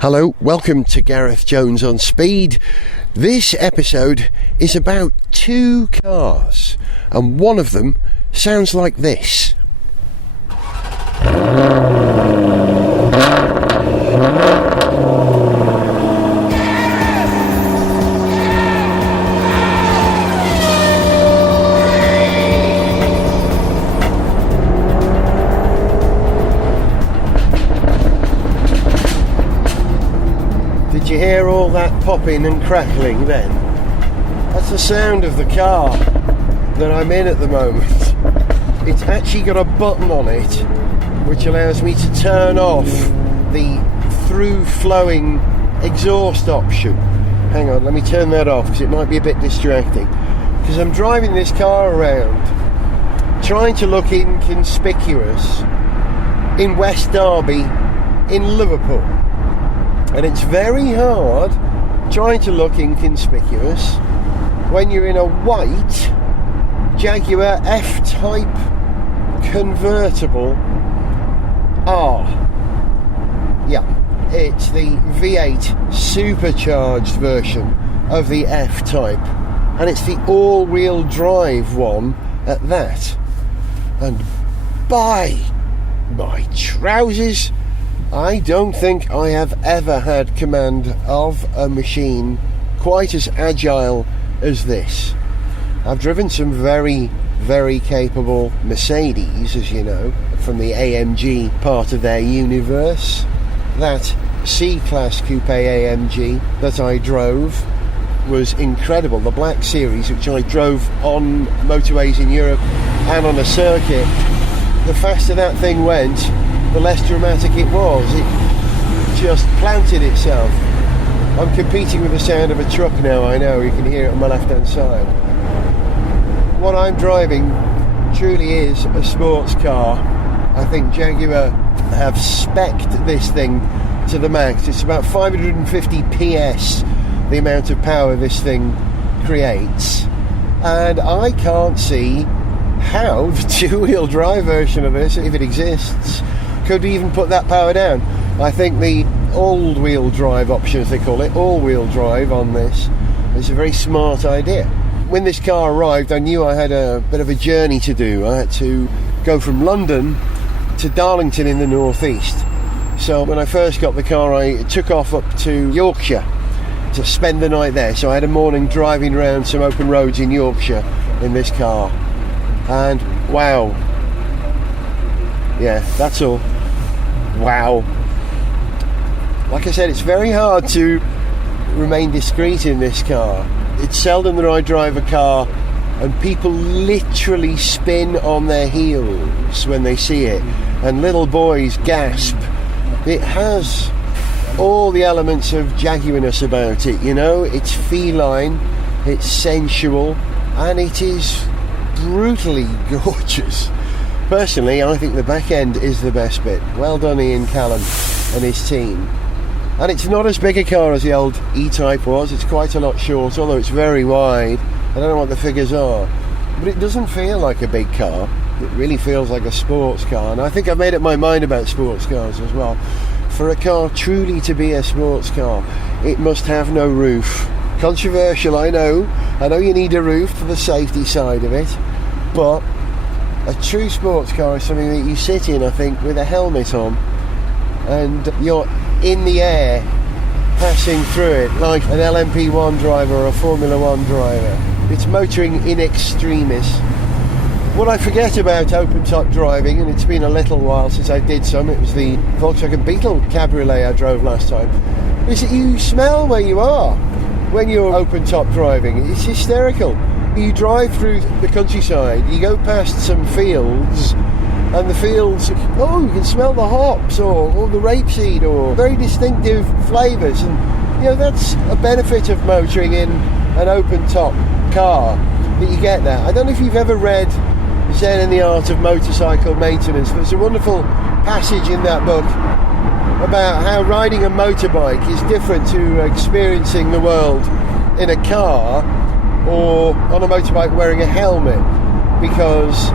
Hello, welcome to Gareth Jones on Speed. This episode is about two cars, and one of them sounds like this. Did you hear all that popping and crackling then? That's the sound of the car that I'm in at the moment. It's actually got a button on it which allows me to turn off the through-flowing exhaust option. Hang on, let me turn that off because it might be a bit distracting. Because I'm driving this car around trying to look inconspicuous in West Derby in Liverpool. And it's very hard trying to look inconspicuous when you're in a white Jaguar F-Type convertible R. Yeah, it's the V8 supercharged version of the F-Type, and it's the all-wheel drive one at that. And by my trousers, I don't think I have ever had command of a machine quite as agile as this. I've driven some very, very capable Mercedes, as you know, from the AMG part of their universe. That C-Class Coupe AMG that I drove was incredible. The Black Series, which I drove on motorways in Europe and on a circuit, the faster that thing went, the less dramatic it was. It just planted itself. I'm competing with the sound of a truck now, I know, you can hear it on my left hand side. What I'm driving truly is a sports car. I think Jaguar have spec'd this thing to the max. It's about 550 PS, the amount of power this thing creates. And I can't see how the two-wheel drive version of this, if it exists, could even put that power down. I think the all-wheel drive option, as they call it, all-wheel drive on this, is a very smart idea. When this car arrived, I knew I had a bit of a journey to do. I had to go from London to Darlington in the northeast. So when I first got the car, I took off up to Yorkshire to spend the night there. So I had a morning driving around some open roads in Yorkshire in this car. And wow. Yeah, that's all. Wow. Like I said, it's very hard to remain discreet in this car. It's seldom that I drive a car and people literally spin on their heels when they see it, and little boys gasp. It has all the elements of Jaguarness about it, you know. It's feline, it's sensual, and it is brutally gorgeous. Personally, I think the back end is the best bit. Well done, Ian Callum and his team. And it's not as big a car as the old E-Type was. It's quite a lot shorter, although it's very wide. I don't know what the figures are, but it doesn't feel like a big car. It really feels like a sports car, and I think I've made up my mind about sports cars as well. For a car truly to be a sports car, it must have no roof. Controversial, I know you need a roof for the safety side of it, but a true sports car is something that you sit in, I think, with a helmet on, and you're in the air passing through it like an LMP1 driver or a Formula 1 driver. It's motoring in extremis. What I forget about open-top driving, and it's been a little while since I did some, it was the Volkswagen Beetle Cabriolet I drove last time, is that you smell where you are when you're open-top driving. It's hysterical. You drive through the countryside, you go past some fields, and the fields, oh, you can smell the hops or the rapeseed or very distinctive flavours, and you know, that's a benefit of motoring in an open-top car, that you get that. I don't know if you've ever read Zen and the Art of Motorcycle Maintenance. There's a wonderful passage in that book about how riding a motorbike is different to experiencing the world in a car or on a motorbike wearing a helmet, because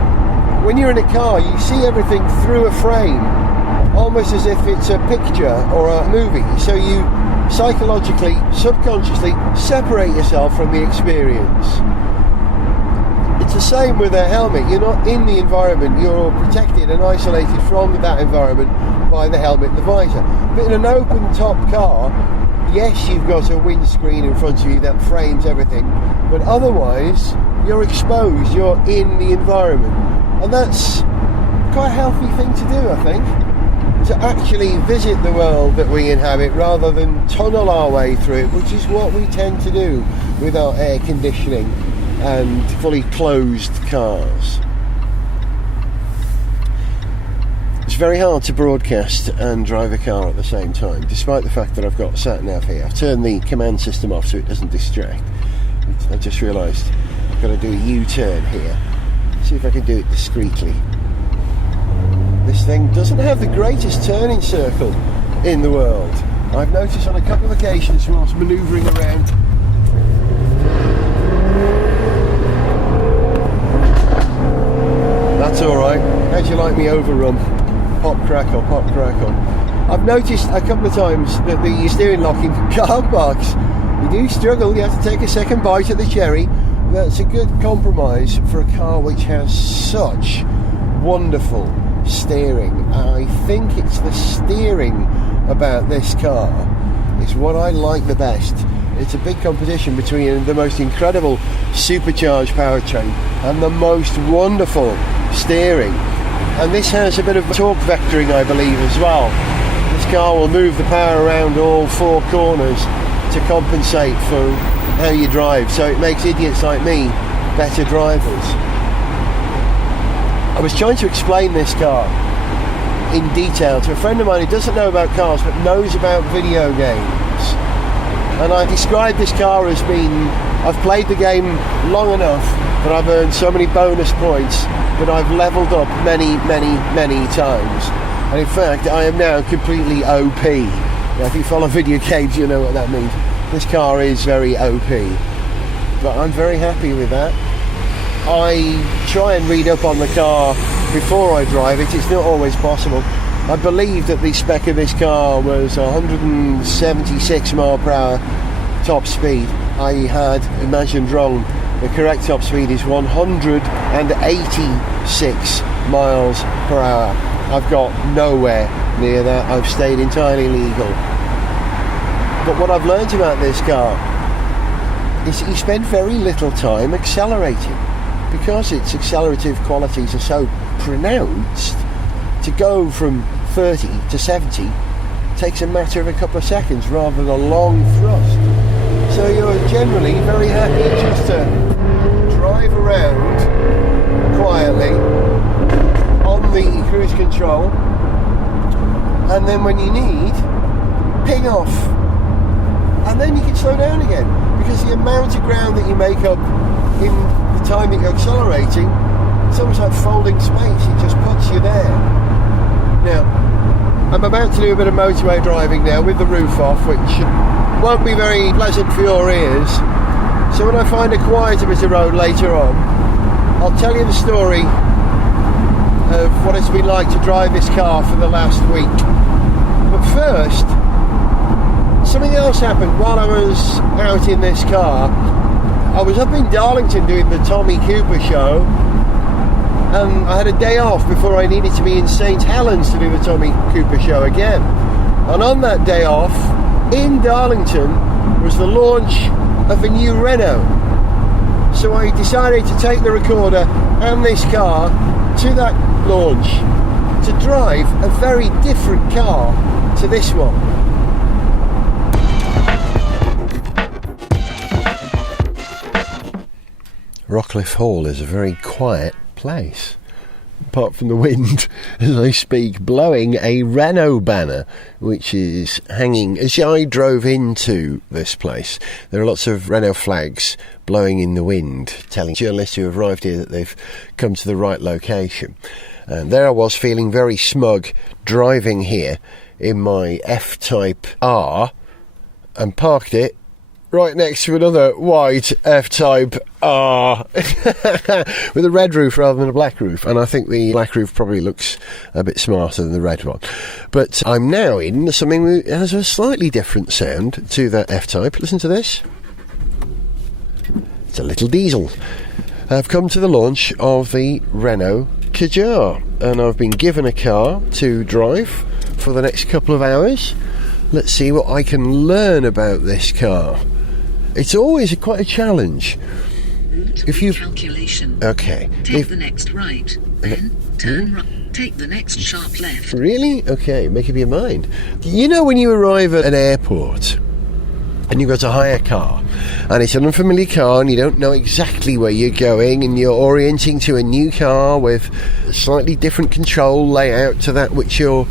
when you're in a car you see everything through a frame almost as if it's a picture or a movie. So you psychologically, subconsciously separate yourself from the experience. It's the same with a helmet. You're not in the environment, you're protected and isolated from that environment by the helmet and the visor. But in an open top car, yes, you've got a windscreen in front of you that frames everything, but otherwise you're exposed, you're in the environment. And that's quite a healthy thing to do, I think, to actually visit the world that we inhabit rather than tunnel our way through it, which is what we tend to do with our air conditioning and fully closed cars. It's very hard to broadcast and drive a car at the same time, despite the fact that I've got sat-nav here. I've turned the command system off so it doesn't distract. I just realised I've got to do a U-turn here. See if I can do it discreetly. This thing doesn't have the greatest turning circle in the world. I've noticed on a couple of occasions whilst manoeuvring around. That's alright. How'd you like me overrun? Pop crackle, pop crackle. I've noticed a couple of times that the steering lock in car parks, you do struggle, you have to take a second bite at the cherry. That's a good compromise for a car which has such wonderful steering. I think it's the steering about this car is what I like the best. It's a big competition between the most incredible supercharged powertrain and the most wonderful steering. And this has a bit of torque vectoring, I believe, as well. This car will move the power around all four corners to compensate for how you drive, so it makes idiots like me better drivers. I was trying to explain this car in detail to a friend of mine who doesn't know about cars but knows about video games. And I described this car as being, I've played the game long enough that I've earned so many bonus points that I've leveled up many times. And in fact, I am now completely OP. Now, if you follow video games, you know what that means. This car is very OP. But I'm very happy with that. I try and read up on the car before I drive it. It's not always possible. I believe that the spec of this car was 176 mile per hour top speed. I had imagined wrong. The correct top speed is 186 miles per hour. I've got nowhere near that. I've stayed entirely legal. But what I've learned about this car is that you spend very little time accelerating. Because its accelerative qualities are so pronounced, to go from 30 to 70 takes a matter of a couple of seconds rather than a long thrust. So you're generally very happy just to drive around quietly on the cruise control, and then when you need, ping off, and then you can slow down again, because the amount of ground that you make up in the time that you're accelerating, it's almost like folding space. It just puts you there. Now, I'm about to do a bit of motorway driving now with the roof off, which won't be very pleasant for your ears. So when I find a quieter bit of road later on, I'll tell you the story of what it's been like to drive this car for the last week. But first, something else happened while I was out in this car. I was up in Darlington doing the Tommy Cooper show, and I had a day off before I needed to be in St Helens to do the Tommy Cooper show again. And on that day off, in Darlington, was the launch of a new Renault. So I decided to take the recorder and this car to that launch to drive a very different car to this one. Rockcliffe Hall is a very quiet place, apart from the wind as I speak, blowing a Renault banner which is hanging. As I drove into this place, there are lots of Renault flags blowing in the wind, telling journalists who have arrived here that they've come to the right location. And there I was, feeling very smug, driving here in my F-Type R, and parked it right next to another white F-Type R with a red roof rather than a black roof, and I think the black roof probably looks a bit smarter than the red one. But I'm now in something that has a slightly different sound to that F-Type. Listen to this. It's a little diesel. I've come to the launch of the Renault Kadjar, and I've been given a car to drive for the next couple of hours. Let's see what I can learn about this car. It's always quite a challenge. If you calculation. Okay. Take the next right, then turn right. Take the next sharp left. Really? Okay, make up your mind. You know when you arrive at an airport and you've got to hire a car, and it's an unfamiliar car and you don't know exactly where you're going, and you're orienting to a new car with a slightly different control layout to that which you're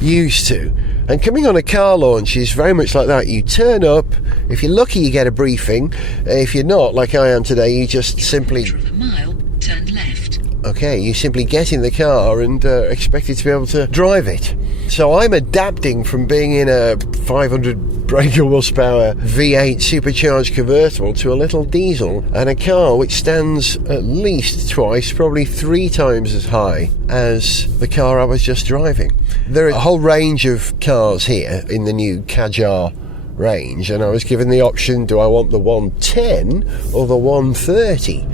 used to. And coming on a car launch is very much like that. You turn up, if you're lucky you get a briefing, if you're not, like I am today, you just simply... Quarter of a mile, turn left. Okay, you simply get in the car and expected to be able to drive it. So I'm adapting from being in a 500 brake horsepower V8 supercharged convertible to a little diesel, and a car which stands at least twice, probably 3 times as high as the car I was just driving. There are a whole range of cars here in the new Kadjar range, and I was given the option, do I want the 110 or the 130?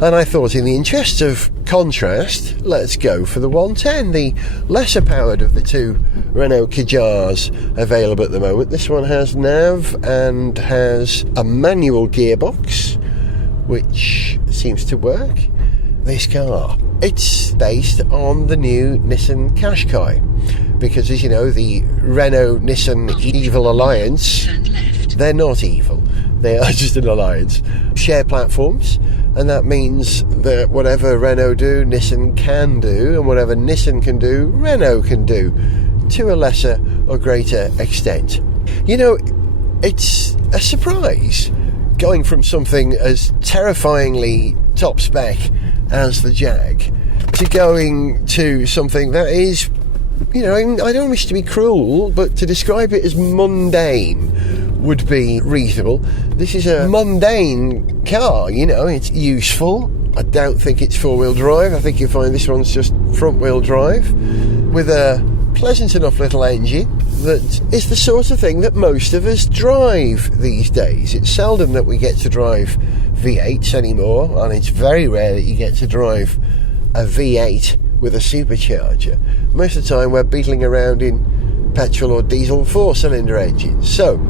And I thought, in the interest of contrast, let's go for the 110, the lesser powered of the two Renault Kadjars available at the moment. This one has nav and has a manual gearbox, which seems to work. This car, it's based on the new Nissan Qashqai, because as you know, the Renault-Nissan Evil Alliance, they're not evil, they are just an alliance, share platforms. And that means that whatever Renault do, Nissan can do, and whatever Nissan can do, Renault can do, to a lesser or greater extent. You know, it's a surprise going from something as terrifyingly top spec as the Jag to going to something that is, you know, I don't wish to be cruel, but to describe it as mundane would be reasonable. This is a mundane car, you know, it's useful. I don't think it's four-wheel drive. I think you'll find this one's just front-wheel drive with a pleasant enough little engine that is the sort of thing that most of us drive these days. It's seldom that we get to drive V8s anymore, and it's very rare that you get to drive a V8 with a supercharger. Most of the time we're beetling around in petrol or diesel 4-cylinder engines. So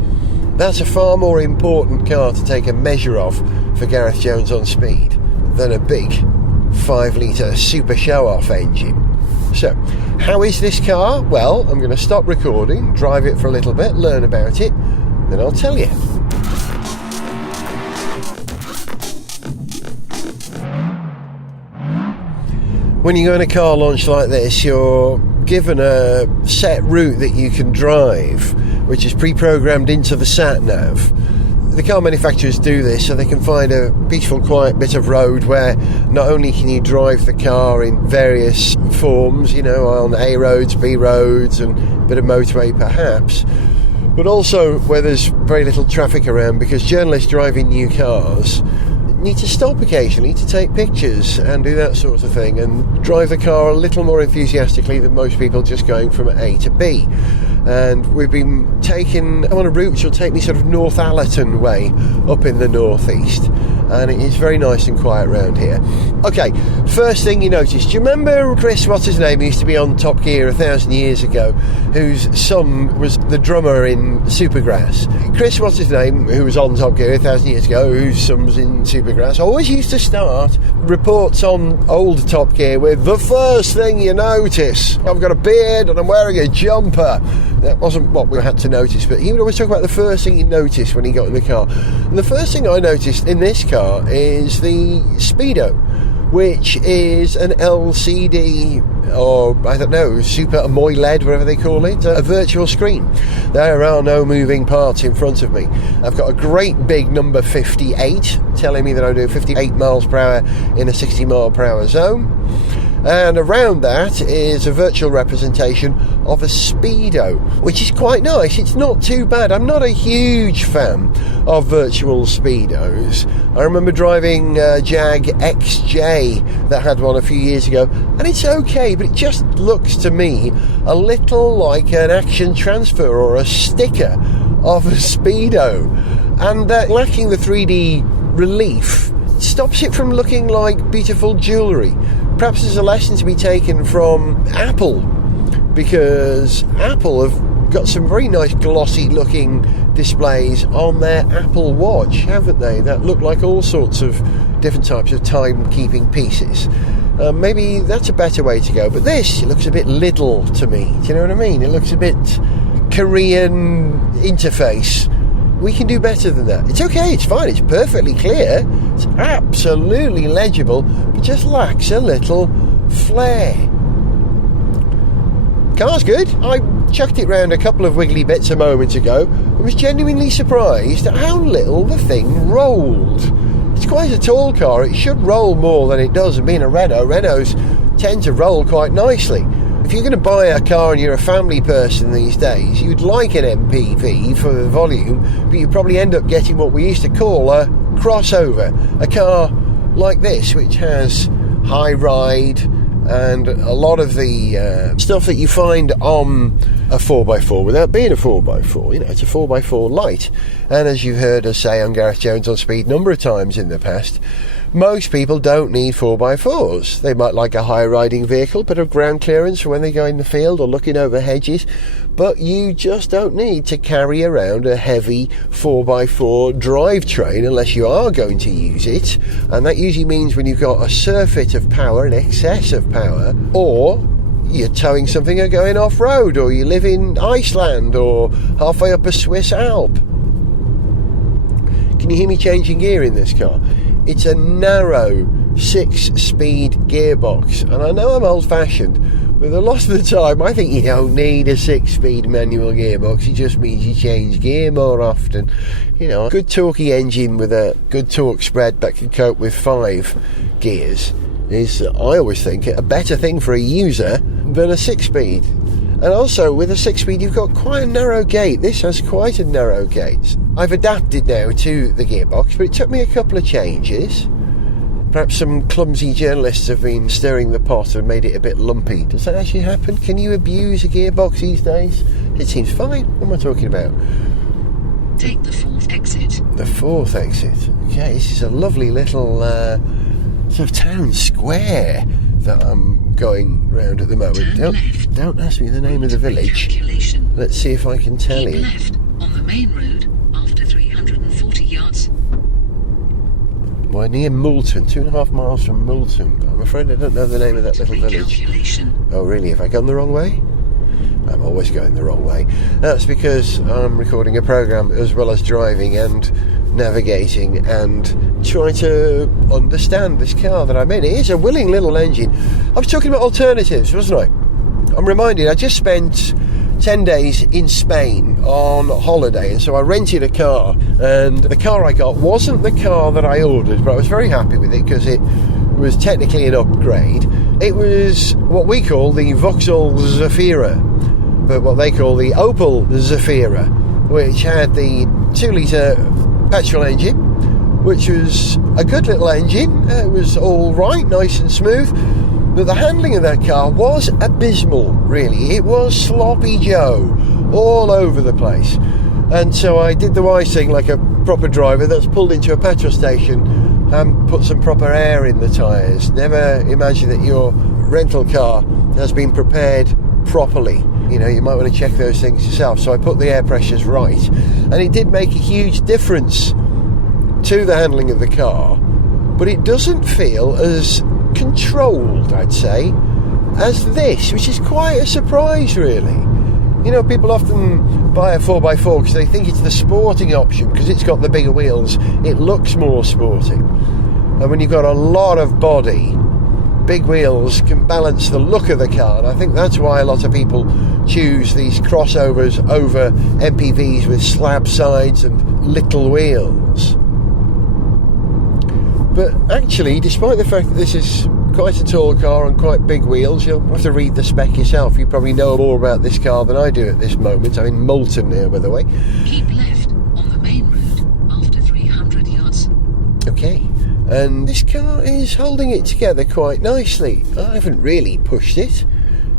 that's a far more important car to take a measure of for Gareth Jones on Speed than a big 5-litre super show-off engine. So, how is this car? Well, I'm going to stop recording, drive it for a little bit, learn about it, then I'll tell you. When you go on a car launch like this, you're given a set route that you can drive, which is pre-programmed into the sat-nav. The car manufacturers do this so they can find a peaceful, quiet bit of road where not only can you drive the car in various forms, you know, on A roads, B roads, and a bit of motorway perhaps, but also where there's very little traffic around, because journalists driving new cars need to stop occasionally to take pictures and do that sort of thing, and drive the car a little more enthusiastically than most people just going from A to B. And we've been taken on a route which will take me sort of North Allerton way up in the northeast, and it is very nice and quiet around here. Okay, first thing you notice, do you remember Chris, what's his name, who used to be on Top Gear 1,000 years ago, whose son was the drummer in Supergrass? Chris, what's his name, who was on Top Gear 1,000 years ago, whose son was in Supergrass, always used to start reports on old Top Gear with, the first thing you notice, I've got a beard and I'm wearing a jumper. That wasn't what we had to notice, but he would always talk about the first thing he noticed when he got in the car. And the first thing I noticed in this car is the Speedo, which is an LCD, or I don't know, Super AMOLED, whatever they call it, a virtual screen. There are no moving parts in front of me. I've got a great big number 58 telling me that I'm doing 58 miles per hour in a 60 mile per hour zone. And around that is a virtual representation of a Speedo, which is quite nice. It's not too bad. I'm not a huge fan of virtual Speedos. I remember driving Jag XJ that had one a few years ago, and it's okay, but it just looks to me a little like an action transfer or a sticker of a Speedo, and lacking the 3D relief stops it from looking like beautiful jewellery. Perhaps there's a lesson to be taken from Apple, because Apple have got some very nice glossy looking displays on their Apple Watch, haven't they, that look like all sorts of different types of timekeeping pieces. Maybe that's a better way to go, but this, it looks a bit little to me. Do you know what I mean? It looks a bit Korean interface. We can do better than that. It's okay, it's fine, it's perfectly clear, it's absolutely legible, but just lacks a little flair. Car's good. I chucked it round a couple of wiggly bits a moment ago and was genuinely surprised at how little the thing rolled. It's quite a tall car, it should roll more than it does, and being a Renaults tend to roll quite nicely. If you're going to buy a car and you're a family person these days, you'd like an MPV for the volume, but you'd probably end up getting what we used to call a crossover, a car like this, which has high ride and a lot of the stuff that you find on a 4x4 without being a 4x4. You know, it's a 4x4 light. And as you've heard us say on Gareth Jones on Speed a number of times in the past, most people don't need 4x4s. They might like a high riding vehicle, bit of ground clearance for when they go in the field or looking over hedges, but you just don't need to carry around a heavy 4x4 drivetrain unless you are going to use it, and that usually means when you've got a surfeit of power, an excess of power, or you're towing something or going off-road, or you live in Iceland or halfway up a Swiss Alp. Can you hear me changing gear in this car? It's a narrow 6-speed gearbox, and I know I'm old-fashioned, but a lot of the time I think you don't need a 6-speed manual gearbox. It just means you change gear more often. You know, a good torquey engine with a good torque spread that can cope with 5 gears is, I always think, a better thing for a user than a 6-speed. And also, with a 6-speed, you've got quite a narrow gate. This has quite a narrow gate. I've adapted now to the gearbox, but it took me a couple of changes. Perhaps some clumsy journalists have been stirring the pot and made it a bit lumpy. Does that actually happen? Can you abuse a gearbox these days? It seems fine. What am I talking about? Take the 4th exit. The 4th exit. Okay, this is a lovely little sort of town square that I'm going round at the moment. Don't ask me the name of the village. Let's see if I can tell you. Keep left on the main road after 340 yards. We're near Moulton, 2.5 miles from Moulton. I'm afraid I don't know the name of that little village. Oh really, have I gone the wrong way? I'm always going the wrong way. That's because I'm recording a programme as well as driving and navigating and trying to understand this car that I'm in. It is a willing little engine. I was talking about alternatives, wasn't I? I'm reminded I just spent 10 days in Spain on holiday, and so I rented a car, and the car I got wasn't the car that I ordered, but I was very happy with it because it was technically an upgrade. It was what we call the Vauxhall Zafira, but what they call the Opel Zafira, which had the 2-litre petrol engine, which was a good little engine. It was all right, nice and smooth, but the handling of that car was abysmal, really. It was sloppy Joe all over the place. And so I did the wise thing like a proper driver that's pulled into a petrol station and put some proper air in the tyres. Never imagine that your rental car has been prepared properly. You know, you might want to check those things yourself. So I put the air pressures right, and it did make a huge difference to the handling of the car, but it doesn't feel as controlled, I'd say, as this, which is quite a surprise, really. You know, people often buy a 4x4 because they think it's the sporting option because it's got the bigger wheels, it looks more sporting. And when you've got a lot of body, big wheels can balance the look of the car, and I think that's why a lot of people choose these crossovers over MPVs with slab sides and little wheels. But actually, despite the fact that this is quite a tall car on quite big wheels. You'll have to read the spec yourself. You probably know more about this car than I do at this moment. I'm in Moulton now, by the way. Keep left on the main road after 300 yards. Okay, and this car is holding it together quite nicely. I haven't really pushed it,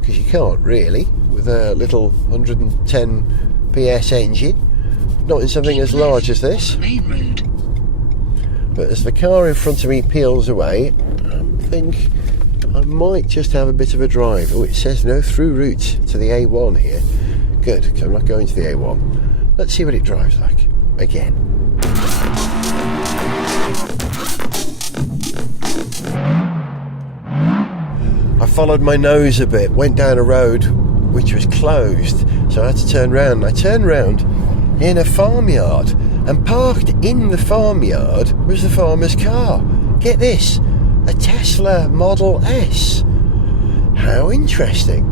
because you can't really, with a little 110 PS engine. Not in something as large as this. Main road. But as the car in front of me peels away, I think I might just have a bit of a drive. Oh, it says no through route to the A1 here. Good, because I'm not going to the A1. Let's see what it drives like. Again. I followed my nose a bit, went down a road which was closed, so I had to turn round. I turned round in a farmyard, and parked in the farmyard was the farmer's car. Get this, a Tesla Model S. How interesting.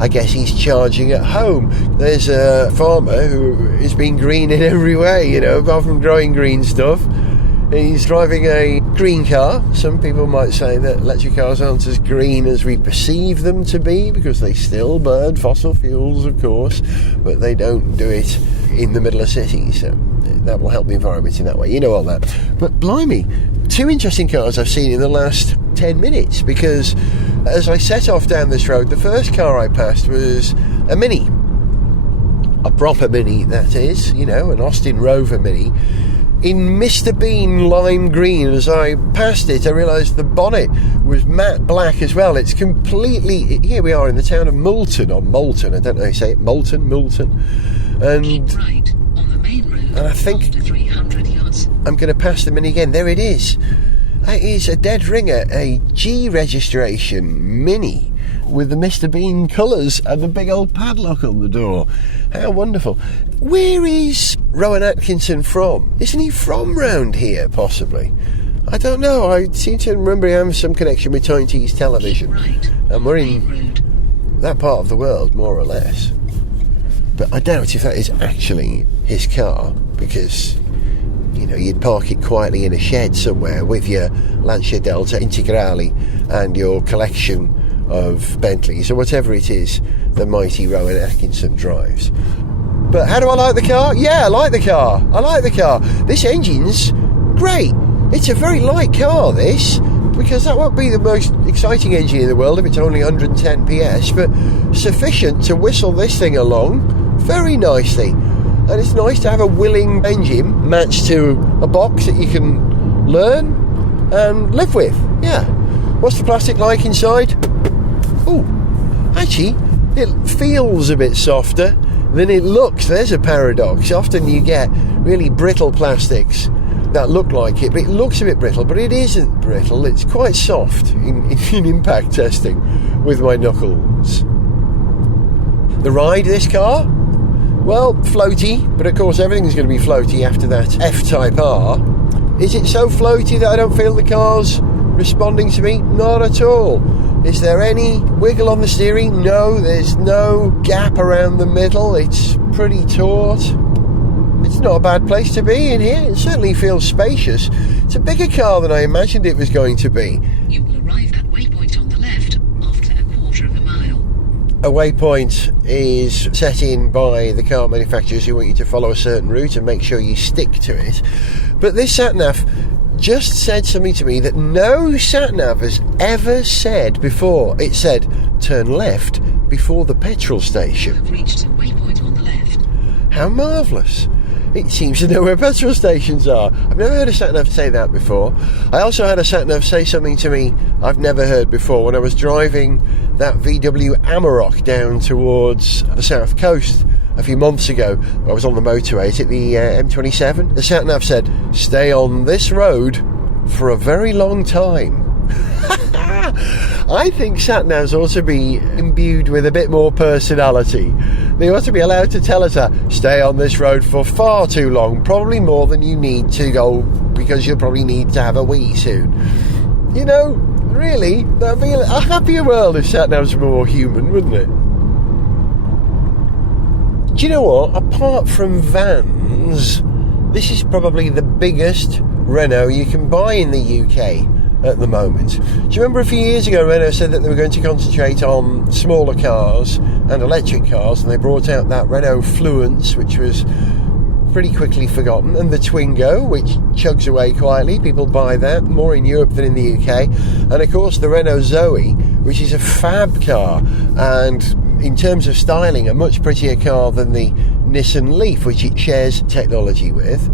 I guess he's charging at home. There's a farmer who is being green in every way, apart from growing green stuff. He's driving a green car. Some people might say that electric cars aren't as green as we perceive them to be, because they still burn fossil fuels, of course, but they don't do it in the middle of cities, so that will help the environment in that way. You know all that. But blimey, two interesting cars I've seen in the last 10 minutes, because as I set off down this road, the first car I passed was a Mini. A proper Mini, that is, an Austin Rover Mini. In Mr. Bean lime green. As I passed it, I realised the bonnet was matte black as well. It's completely... Here we are in the town of Moulton, or Moulton, I don't know how you say it. Moulton. And keep right on the main road and I think after 300 yards. I'm going to pass the Mini again. There it is. That is a dead ringer, a G registration Mini with the Mr. Bean colours and the big old padlock on the door. How wonderful. Where is Rowan Atkinson from? Isn't he from round here, possibly? I don't know. I seem to remember he has some connection with Tyne-Tees Television. Right, and we're in that part of the world, more or less. But I doubt if that is actually his car, because... you'd park it quietly in a shed somewhere with your Lancia Delta Integrale and your collection of Bentleys or whatever it is the mighty Rowan Atkinson drives. But how do I like the car? Yeah, I like the car. This engine's great. It's a very light car, this, because that won't be the most exciting engine in the world if it's only 110 PS, but sufficient to whistle this thing along very nicely. And it's nice to have a willing engine matched to a box that you can learn and live with. Yeah. What's the plastic like inside? Oh, actually, it feels a bit softer than it looks. There's a paradox. Often you get really brittle plastics that look like it, but it looks a bit brittle, but it isn't brittle. It's quite soft in impact testing with my knuckles. The ride, this car? Well, floaty, but of course everything's going to be floaty after that F-Type R. Is it so floaty that I don't feel the car's responding to me? Not at all. Is there any wiggle on the steering? No, there's no gap around the middle. It's pretty taut. It's not a bad place to be in here. It certainly feels spacious. It's a bigger car than I imagined it was going to be. You will arrive at waypoint on the left after a quarter of a mile. A waypoint is set in by the car manufacturers who want you to follow a certain route and make sure you stick to it. But this sat-nav just said something to me that no sat-nav has ever said before. It said, turn left before the petrol station. You have reached a waypoint on the left. How marvellous. It seems to know where petrol stations are. I've never heard a sat-nav say that before. I also had a sat-nav say something to me I've never heard before when I was driving that VW Amarok down towards the south coast a few months ago. I was on the motorway. Is it the M27? The sat-nav said, stay on this road for a very long time. I think sat-navs ought to be imbued with a bit more personality. They ought to be allowed to tell us that stay on this road for far too long, probably more than you need to go, because you'll probably need to have a wee soon. Really, that'd be a happier world if sat-navs were more human, wouldn't it? Do you know what? Apart from vans, this is probably the biggest Renault you can buy in the UK. at the moment. Do you remember a few years ago Renault said that they were going to concentrate on smaller cars and electric cars, and they brought out that Renault Fluence, which was pretty quickly forgotten, and the Twingo, which chugs away quietly. People buy that more in Europe than in the UK, and of course the Renault Zoe, which is a fab car, and in terms of styling a much prettier car than the Nissan Leaf, which it shares technology with.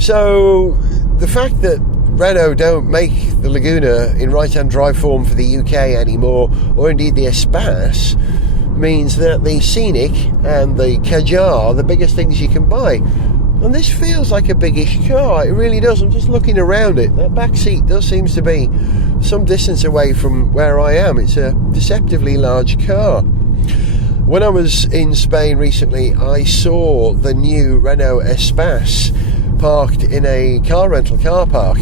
So the fact that Renault don't make the Laguna in right-hand drive form for the UK anymore, or indeed the Espace, means that the Scenic and the Kadjar are the biggest things you can buy. And this feels like a biggish car, it really does. I'm just looking around it. That back seat does seem to be some distance away from where I am. It's a deceptively large car. When I was in Spain recently, I saw the new Renault Espace parked in a car rental car park.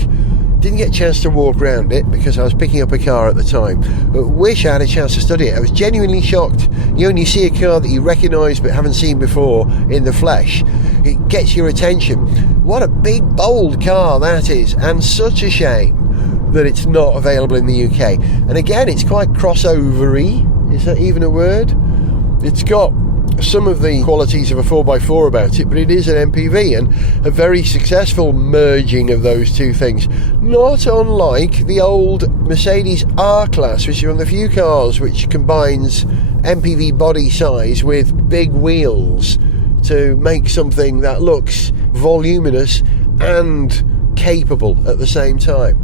Didn't get a chance to walk around it because I was picking up a car at the time, but wish I had a chance to study it. I was genuinely shocked. You only see a car that you recognise but haven't seen before in the flesh. It gets your attention. What a big, bold car that is, and such a shame that it's not available in the UK. And again, it's quite crossover-y. Is that even a word? It's got some of the qualities of a 4x4 about it, but it is an MPV, and a very successful merging of those two things, not unlike the old Mercedes R-Class, which is one of the few cars which combines MPV body size with big wheels to make something that looks voluminous and capable at the same time.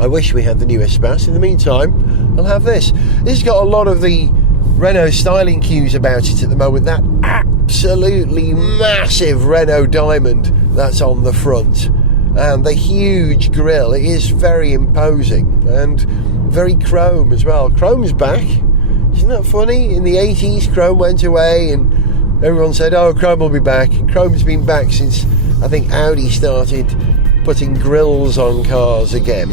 I wish we had the new Espace. In the meantime, I'll have this. This has got a lot of the Renault styling cues about it at the moment. That absolutely massive Renault diamond that's on the front, and the huge grille. It is very imposing and very chrome as well. Chrome's back. Isn't that funny? In the 80s, chrome went away and everyone said, oh, chrome will be back. And chrome's been back since, I think, Audi started putting grills on cars again,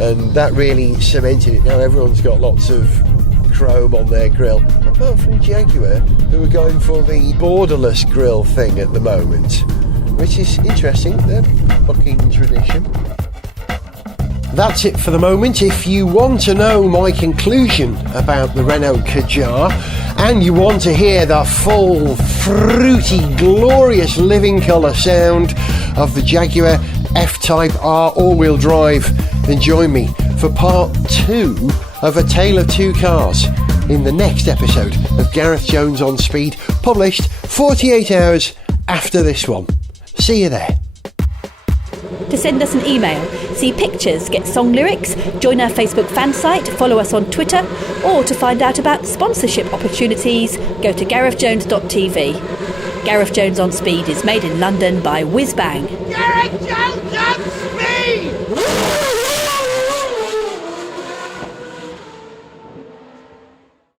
and that really cemented it. Now everyone's got lots of chrome on their grille, apart from Jaguar, who are going for the borderless grille thing at the moment, which is interesting. They're bucking tradition. That's it for the moment. If you want to know my conclusion about the Renault Kadjar, and you want to hear the full, fruity, glorious living colour sound of the Jaguar F-Type R all-wheel drive, then join me for part 2 of A Tale of Two Cars in the next episode of Gareth Jones on Speed, published 48 hours after this one. See you there. To send us an email, see pictures, get song lyrics, join our Facebook fan site, follow us on Twitter, or to find out about sponsorship opportunities, go to garethjones.tv. Gareth Jones on Speed is made in London by Whiz Bang. Gareth Jones on Speed!